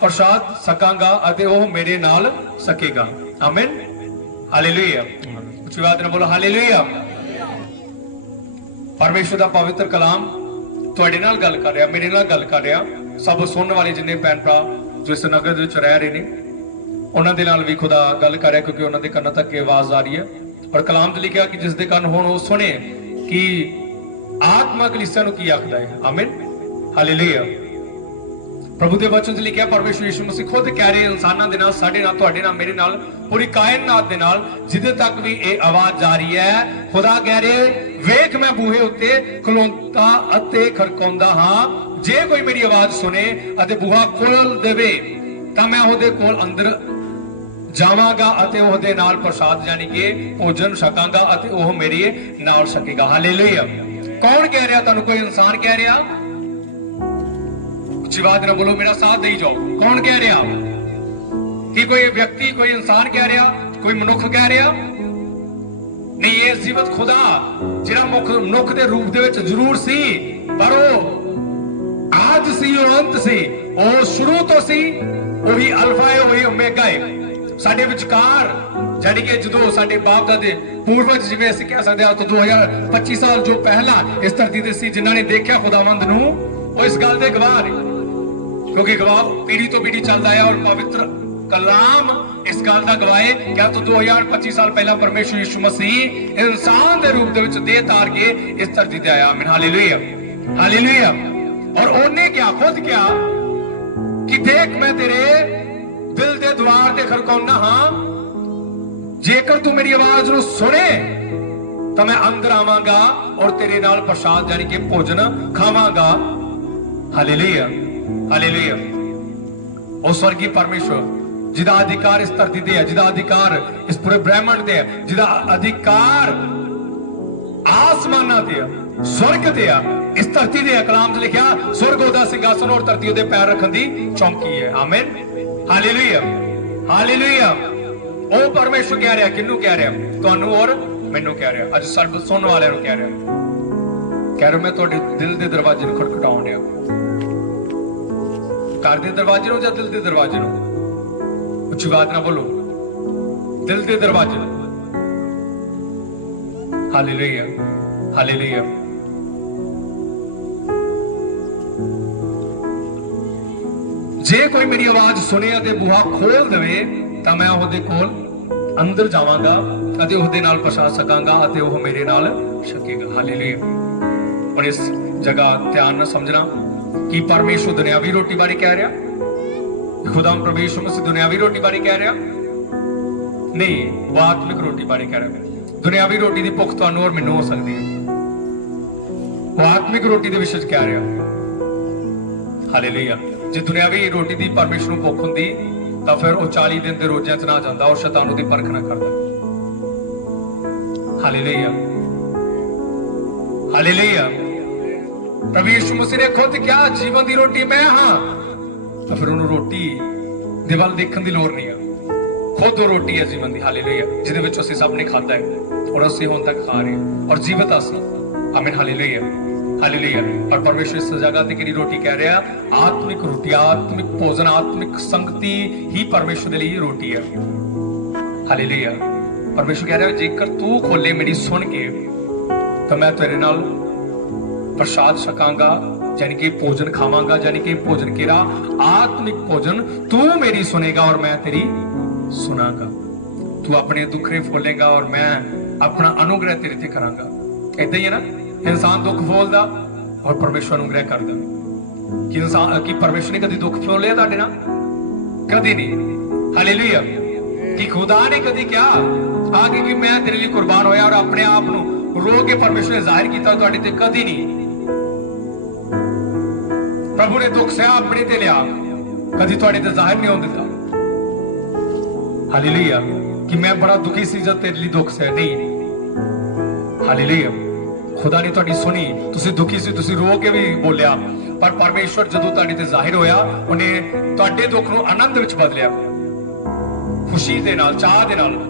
ਪ੍ਰਸਾਦ ਸਕਾਂਗਾ ਅਤੇ ਉਹ ਮੇਰੇ ਨਾਲ ਸਕੇਗਾ। ਆਮੀਨ ਹਾਲੇਲੂਇਆ ਉੱਚੀ ਆਵਾਜ਼ ਨਾਲ ਬੋਲੋ ਹਾਲੇਲੂਇਆ ਪਰਮੇਸ਼ਰ ਦਾ ਪਵਿੱਤਰ ਕਲਾਮ ਤੁਹਾਡੇ ਨਾਲ ਗੱਲ ਕਰ ਰਿਹਾ ਮੇਰੇ ਨਾਲ ਗੱਲ ਕਰ ਰਿਹਾ। ਸਭ ਸੁਣਨ ਵਾਲੇ ਜਿੰਨੇ ਭੈਣ ਭਰਾ ਜੋ ਇਸ ਨਗਰ ਵਿੱਚ ਰਹਿ ਰਹੇ ਨੇ ਉਹਨਾਂ ਦੇ ਨਾਲ ਵੀ ਖੁਦਾ ਗੱਲ ਕਰ ਰਿਹਾ ਕਿਉਂਕਿ ਉਹਨਾਂ ਦੇ ਕੰਨਾਂ ਤੱਕ ਇਹ ਆਵਾਜ਼ ਆ ਰਹੀ ਹੈ। ਔਰ ਕਲਾਮ 'ਚ ਲਿਖਿਆ ਕਿ ਜਿਸ ਦੇ ਕੰਨ ਹੋਣ ਉਹ ਸੁਣੇ ਕਿ ਆਤਮਾ ਕਲੀਸਿਆ ਨੂੰ ਕੀ ਆਖਦਾ ਹੈ। ਆਮੀਨ ਹਾਲੇਲੂਇਆ ਪ੍ਰਭੂ ਦੇ ਵਚਨ 'ਚ ਲਿਖਿਆ, ਪਰਮੇਸ਼ਰ ਯਿਸੂ ਮਸੀਹ ਖੁਦ ਕਹਿ ਰਹੇ ਇਨਸਾਨਾਂ ਦੇ ਨਾਲ, ਸਾਡੇ ਨਾਲ, ਤੁਹਾਡੇ ਨਾਲ, ਮੇਰੇ ਨਾਲ, ਪੂਰੀ ਕਾਇਨਾਤ ਦੇ ਨਾਲ, ਜਿੱਦੇ ਤੱਕ ਵੀ ਇਹ ਆਵਾਜ਼ ਜਾਰੀ ਹੈ, ਖੁਦਾ ਕਹਿ ਰਹੇ ਵੇਖ ਮੈਂ ਬੂਹੇ ਉੱਤੇ ਖਲੋਤਾ ਅਤੇ ਖੜਕਾਉਂਦਾ ਹਾਂ, ਜੇ ਕੋਈ ਮੇਰੀ ਆਵਾਜ਼ ਸੁਣੇ ਅਤੇ ਬੂਹਾ ਖੋਲ ਦੇਵੇ, ਤਾਂ ਮੈਂ ਉਹਦੇ ਕੋਲ ਅੰਦਰ ਜਾਵਾਂਗਾ ਅਤੇ ਉਹਦੇ ਨਾਲ ਪ੍ਰਸਾਦ ਜਾਨੀ ਕਿ ਭੋਜਨ ਛਕਾਂਗਾ ਅਤੇ ਉਹ ਮੇਰੇ ਨਾਲ ਸਕੇਗਾ ਹਾਲੇਲੂਇਆ ਕੌਣ ਕਹਿ ਰਿਹਾ? ਤੁਹਾਨੂੰ ਕੋਈ ਇਨਸਾਨ ਕਹਿ ਰਿਹਾ? ਉੱਚੀ ਆਵਾਜ਼ ਨਾਲ ਬੋਲੋ, ਮੇਰਾ ਸਾਥ ਦੇਈ ਜਾਓ। ਕੌਣ ਕਹਿ ਰਿਹਾ? ਕੀ ਕੋਈ ਵਿਅਕਤੀ, ਕੋਈ ਇਨਸਾਨ ਕਹਿ ਰਿਹਾ? ਕੋਈ ਮਨੁੱਖ ਕਹਿ ਰਿਹਾ? ਨਹੀਂ, ਇਹ ਜੀਵਤ ਖੁਦਾ, ਜਿਹੜਾ ਮੁੱਖ, ਮਨੁੱਖ ਦੇ ਰੂਪ ਦੇ ਵਿੱਚ ਜ਼ਰੂਰ ਸੀ, ਪਰ ਉਹ ਆਦ ਸੀ, ਉਹ ਅੰਤ ਸੀ, ਉਹ ਸ਼ੁਰੂ ਤੋਂ ਸੀ, ਉਹੀ ਅਲਫਾ ਹੈ, ਉਹੀ ਓਮੇਗਾ ਹੈ। ਸਾਡੇ ਵਿਚਕਾਰ ਜਾਨੀ ਕਿ ਜਦੋਂ ਸਾਡੇ ਬਾਪ ਦਾਦੇ ਪੂਰਵਜ, ਜਿਵੇਂ ਅਸੀਂ ਕਹਿ ਸਕਦੇ ਹਾਂ ਤੋਂ 2025 ਸਾਲ ਜੋ ਪਹਿਲਾਂ ਇਸ ਧਰਤੀ ਤੇ ਸੀ, ਜਿਨ੍ਹਾਂ ਨੇ ਦੇਖਿਆ ਖੁਦਾਵੰਦ ਨੂੰ, ਉਹ ਇਸ ਗੱਲ ਦੇ ਗਵਾਹ ਨੇ। ਕਿਉਂਕਿ ਗਵਾਹ ਪੀੜੀ ਤੋਂ ਪੀੜੀ ਚੱਲਦਾ ਹੈ ਔਰ ਪਵਿੱਤਰ ਕਲਾਮ ਇਸ ਗੱਲ ਦਾ ਗਵਾਏ ਹੈ ਕਿ ਅੱਜ ਤੋਂ 2025 ਸਾਲ ਪਹਿਲਾਂ ਪਰਮੇਸ਼ਰ ਯਿਸੂ ਮਸੀਹ ਇਨਸਾਨ ਦੇ ਰੂਪ ਦੇ ਵਿੱਚ ਦੇਹ ਤਾਰ ਕੇ ਇਸ ਧਰਤੀ ਤੇ ਆਇਆ। ਆਮੀਨ। ਹਾਲੇਲੂਇਆ। ਹਾਲੇਲੂਇਆ। ਔਰ ਉਹਨੇ ਕਿਹਾ, ਖੁਦ ਕਿਹਾ ਕਿ ਦੇਖ ਮੈਂ ਤੇਰੇ ਦਿਲ ਦੇ ਦਵਾਰ ਤੇ ਖੜਕਾਉਣਾ ਹਾਂ। ਜੇਕਰ ਤੂੰ ਮੇਰੀ ਆਵਾਜ਼ ਨੂੰ ਸੁਣੇ, ਤਾਂ ਮੈਂ ਅੰਦਰ ਆਵਾਂਗਾ ਔਰ ਤੇਰੇ ਨਾਲ ਪ੍ਰਸਾਦ ਯਾਨੀ ਕਿ ਭੋਜਨ ਖਾਵਾਂਗਾ। ਹਾਲੇਲੂਇਆ। ਹਾਲੇਲੂਇਆ ਉਹ ਸਵਰਗੀ ਪਰਮੇਸ਼ਵਰ, ਜਿਹਦਾ ਅਧਿਕਾਰ ਇਸ ਧਰਤੀ ਤੇ ਹੈ, ਜਿਹਦਾ ਅਧਿਕਾਰ ਇਸ ਪੂਰੇ ਬ੍ਰਹਿਮੰਡ ਤੇ ਹੈ, ਜਿਹਦਾ ਅਧਿਕਾਰ ਆਸਮਾਨਾਂ ਤੇ ਆ ਸਵਰਗ ਤੇ ਆ ਇਸ ਧਰਤੀ ਦੇ ਕਲਾਮ 'ਚ ਲਿਖਿਆ, ਸਵਰਗ ਉਹਦਾ ਸਿੰਘਾਸਨ ਔਰ ਧਰਤੀ ਉਹਦੇ ਪੈਰ ਰੱਖਣ ਦੀ ਚੌਂਕੀ ਹੈ। ਆਮੀਨ ਹਾਲੇਲੂਇਆ ਹਾਲੇਲੂਇਆ ਉਹ ਪਰਮੇਸ਼ਵਰ ਕਹਿ ਰਿਹਾ, ਕਿਹਨੂੰ ਕਹਿ ਰਿਹਾ? ਤੁਹਾਨੂੰ ਔਰ ਮੈਨੂੰ ਕਹਿ ਰਿਹਾ। ਅੱਜ ਸਰਬ ਸੁਣਨ ਵਾਲਿਆਂ ਨੂੰ ਕਹਿ ਰਿਹਾ। ਕਹਿ ਰਿਹਾ, ਮੈਂ ਤੁਹਾਡੇ ਦਿਲ ਦੇ ਦਰਵਾਜ਼ੇ ਨੂੰ ਖੜਖੜਾਉਣ ਡਿਆ। ਘਰ ਦੇ ਦਰਵਾਜ਼ੇ ਨੂੰ ਜਾਂ ਦਿਲ ਦੇ ਦਰਵਾਜ਼ੇ ਨੂੰ? ਉੱਚੀ ਆਵਾਜ਼ ਨਾਲ ਬੋਲੋ। ਦਿਲ ਦੇ ਦਰਵਾਜ਼ੇ ਨੂੰ। ਹਾਲੇਲੂਇਆ ਹਾਲੇਲੂਇਆ। ਜੇ ਕੋਈ ਮੇਰੀ ਆਵਾਜ਼ ਸੁਣੇ ਅਤੇ ਬੂਹਾ ਖੋਲ ਦੇਵੇ, ਤਾਂ ਮੈਂ ਉਹਦੇ ਕੋਲ ਅੰਦਰ ਜਾਵਾਂਗਾ ਅਤੇ ਉਹਦੇ ਨਾਲ ਪਛਾ ਸਕਾਂਗਾ ਅਤੇ ਉਹ ਮੇਰੇ ਨਾਲ ਸਕੇਗਾ ਹਾਲੇਲੂਇਆ। ਔਰ ਇਸ ਜਗ੍ਹਾ ਧਿਆਨ ਨਾਲ ਸਮਝਣਾ। ਕੀ ਪਰਮੇਸ਼ਰ ਦੁਨਿਆਵੀ ਰੋਟੀ ਬਾਰੇ ਕਹਿ ਰਿਹਾ? ਖੁਦਾ ਪਰਮੇਸ਼ਰ ਮਸੀਹ ਦੁਨਿਆਵੀ ਰੋਟੀ ਬਾਰੇ ਕਹਿ ਰਿਹਾ? ਨਹੀਂ ਆਤਮਿਕ ਰੋਟੀ ਬਾਰੇ ਕਹਿ ਰਿਹਾ ਦੁਨਿਆਵੀ ਰੋਟੀ ਦੀ ਭੁੱਖ ਤੁਹਾਨੂੰ ਔਰ ਮੈਨੂੰ ਹੋ ਸਕਦੀ ਹੈ। ਆਤਮਿਕ ਰੋਟੀ ਦੇ ਵਿਸ਼ੇ 'ਚ ਕਹਿ ਰਿਹਾ। ਹਾਲੇਲੂਇਆ। ਜੇ ਦੁਨਿਆਵੀ ਰੋਟੀ ਦੀ ਪਰਮੇਸ਼ਰ ਨੂੰ ਭੁੱਖ ਹੁੰਦੀ, ਤਾਂ ਫਿਰ ਉਹ 40 ਦਿਨ ਦੇ ਰੋਜ਼ਿਆਂ 'ਚ ਨਾ ਜਾਂਦਾ ਔਰ ਸ਼ੈਤਾਨ ਦੀ ਪਰਖ ਨਾ ਕਰਦਾ। ਹਾਲੇਲੂਇਆ। ਹਾਲੇਲੂਇਆ। ਪ੍ਰਭੂ ਯਿਸੂ ਮਸੀਹ ਨੇ ਖੁਦ ਕਿਹਾ, ਜੀਵਨ ਦੀ ਰੋਟੀ ਮੈਂ ਹਾਂ। ਤਾਂ ਫਿਰ ਉਹਨੂੰ ਰੋਟੀ ਦੇ ਵੱਲ ਦੇਖਣ ਦੀ ਲੋੜ ਨਹੀਂ ਆ। ਖੁਦ ਉਹ ਰੋਟੀ ਹੈ ਜੀਵਨ ਦੀ, ਹਾਲੇਲੂਇਆ, ਜਿਹਦੇ ਵਿੱਚ ਅਸੀਂ ਸਭ ਨੇ ਖਾਦਾ ਹੈ ਔਰ ਅਸੀਂ ਹੁਣ ਤੱਕ ਖਾ ਰਹੇ ਔਰ ਜੀਵਤ ਅਸੀਂ। ਆਮੀਨ, ਹਾਲੇਲੂਇਆ। ਹਾਲੇਲੂਇਆ। ਪਰ ਪਰਮੇਸ਼ਰ ਇਸ ਜਗ੍ਹਾ ਤੇ ਕਿਹੜੀ ਰੋਟੀ ਕਹਿ ਰਿਹਾ? ਆਤਮਿਕ ਰੋਟੀ, ਆਤਮਿਕ ਭੋਜਨ, ਆਤਮਿਕ ਸੰਗਤੀ ਹੀ ਪਰਮੇਸ਼ਰ ਦੇ ਲਈ ਰੋਟੀ ਹੈ ਹਾਲੇਲੂਇਆ। ਪਰਮੇਸ਼ਰ ਕਹਿ ਰਿਹਾ, ਜੇਕਰ ਤੂੰ ਖੋਲੇ ਮੇਰੀ ਸੁਣ ਕੇ, ਤਾਂ ਮੈਂ ਤੇਰੇ ਨਾਲ ਪ੍ਰਸਾਦ ਛਕਾਂਗਾ ਯਾਨੀ ਕਿ ਭੋਜਨ ਖਾਵਾਂਗਾ ਯਾਨੀ ਕਿ ਭੋਜਨ ਕਿਰਾ, ਆਤਮਿਕ ਭੋਜਨ ਤੂੰ ਮੇਰੀ ਸੁਨੇਗਾ ਔਰ ਮੈਂ ਤੇਰੀ ਸੁਨਾਂਗਾ ਤੂੰ ਆਪਣੇ ਦੁੱਖਰੇ ਫੋਲੇਗਾ ਔਰ ਮੈਂ ਆਪਣਾ ਅਨੁਗ੍ਰਹਿ ਤੇਰੇ ਤੇ ਕਰਾਂਗਾ। ਇਦਾਂ ਹੀ ਹੈ ਨਾ? ਇਨਸਾਨ ਦੁੱਖ ਫੋਲਦਾ ਔਰ ਪਰਮੇਸ਼ਵਰ ਅਨੁਗ੍ਰਹਿ ਕਰਦਾ। ਕਿ ਇਨਸਾਨ ਕਿ ਪਰਮੇਸ਼ਵਰ ਨੇ ਕਦੀ ਦੁੱਖ ਫੋਲਿਆ ਤੁਹਾਡੇ ਨਾਲ? ਕਦੀ ਨਹੀਂ। ਹਾਲੇਲੂਇਆ ਕਿ ਖੁਦਾ ਨੇ ਕਦੀ ਕਿਹਾ? ਆ ਕਿ ਮੈਂ ਤੇਰੇ ਲਈ ਕੁਰਬਾਨ ਹੋਇਆ ਔਰ ਆਪਣੇ ਆਪ ਨੂੰ ਰੋ ਕੇ ਪਰਮੇਸ਼ਵਰ ਨੇ ਜ਼ਾਹਿਰ ਕੀਤਾ ਤੁਹਾਡੇ ਤੇ ਕਦੀ ਨਹੀਂ। ਪ੍ਰਭੂ ਨੇ ਦੁੱਖ ਸਹਿ ਆਪਣੇ ਤੇ ਲਿਆ। ਕਦੀ ਤੁਹਾਡੇ ਤੇ ਜ਼ਾਹਿਰ ਨਹੀਂ ਹੋਣ ਦਿੱਤਾ। ਹਾਲੇਲੂਇਆ। ਕਿ ਮੈਂ ਬੜਾ ਦੁਖੀ ਸੀ ਜਦ ਤੇਰੇ ਲਈ ਦੁੱਖ ਸਹਿ ਨਹੀਂ। ਹਾਲੇਲੂਇਆ। ਖੁਦਾ ਨੇ ਤੁਹਾਡੀ ਸੁਣੀ। ਤੁਸੀਂ ਦੁਖੀ ਸੀ, ਤੁਸੀਂ ਰੋ ਕੇ ਵੀ ਬੋਲਿਆ। ਪਰ ਪਰਮੇਸ਼ਵਰ ਜਦੋਂ ਤੁਹਾਡੇ ਤੇ ਜ਼ਾਹਿਰ ਹੋਇਆ, ਉਹਨੇ ਤੁਹਾਡੇ ਦੁੱਖ ਨੂੰ ਆਨੰਦ ਵਿੱਚ ਬਦਲਿਆ। ਖੁਸ਼ੀ ਦੇ ਨਾਲ, ਚਾਹ ਦੇ ਨਾਲ